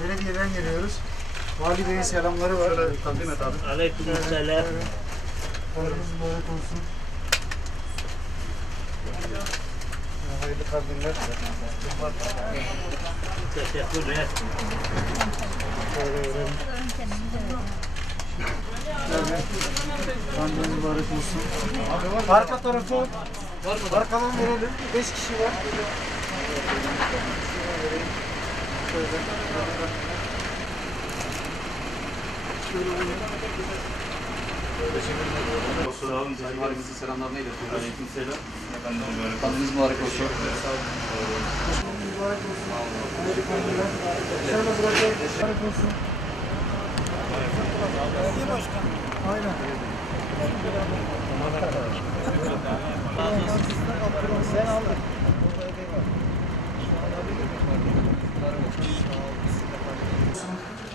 Belediyeden geliyoruz. Vali Bey'in selamları var. Şöyle takdim et abi. Aleykümselam. Bayramınız mübarek olsun. Hayırlı kandiller. Teşekkürler. Kandil mübarek olsun. Arka tarafı var mı? Arkadan verelim. 5 kişi var. Olsun. Halimizin selamlarını iletiyoruz. Aleykümselam. Kandiliniz mübarek olsun. Mübarek olsun. Hayırlı kandiller. Şöyle bırakayım. Mübarek olsun. Belediye başkanı. Aynen. Sen aldın.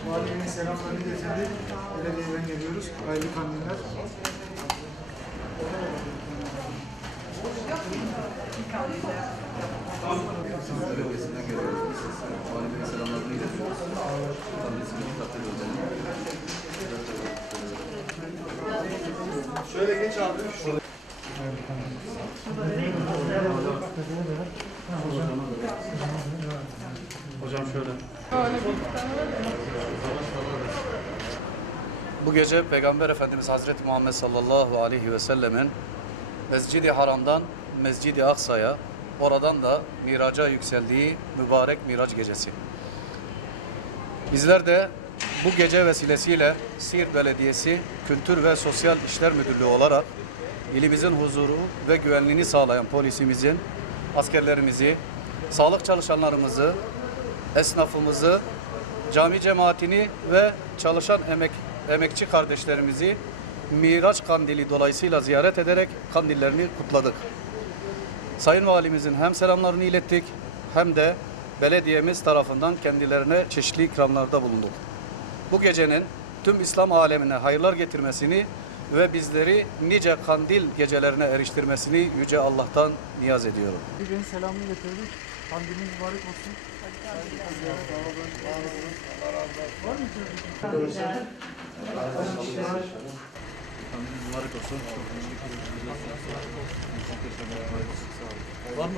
Valinin selamlarını getirdik. Belediyeden geliyoruz. Hayırlı kandiller. Belediyesinden geliyoruz. Halimizin selamlarını takdir. Şöyle geç abi. Hocam şöyle. Bu gece Peygamber Efendimiz Hazreti Muhammed sallallahu aleyhi ve sellemin Mescid-i Haram'dan Mescid-i Aksa'ya, oradan da miraca yükseldiği mübarek miraç gecesi. Bizler de bu gece vesilesiyle Siirt Belediyesi Kültür ve Sosyal İşler Müdürlüğü olarak ilimizin huzuru ve güvenliğini sağlayan polisimizin, askerlerimizi, sağlık çalışanlarımızı, esnafımızı, cami cemaatini ve çalışan emek, emekçi kardeşlerimizi Miraç Kandili dolayısıyla ziyaret ederek kandillerini kutladık. Sayın Valimizin hem selamlarını ilettik hem de belediyemiz tarafından kendilerine çeşitli ikramlarda bulunduk. Bu gecenin tüm İslam alemine hayırlar getirmesini ve bizleri nice kandil gecelerine eriştirmesini Yüce Allah'tan niyaz ediyorum. Belediyeden selamını getirdik. Kandiliniz mübarek olsun. Mübarek olsun. Var mı?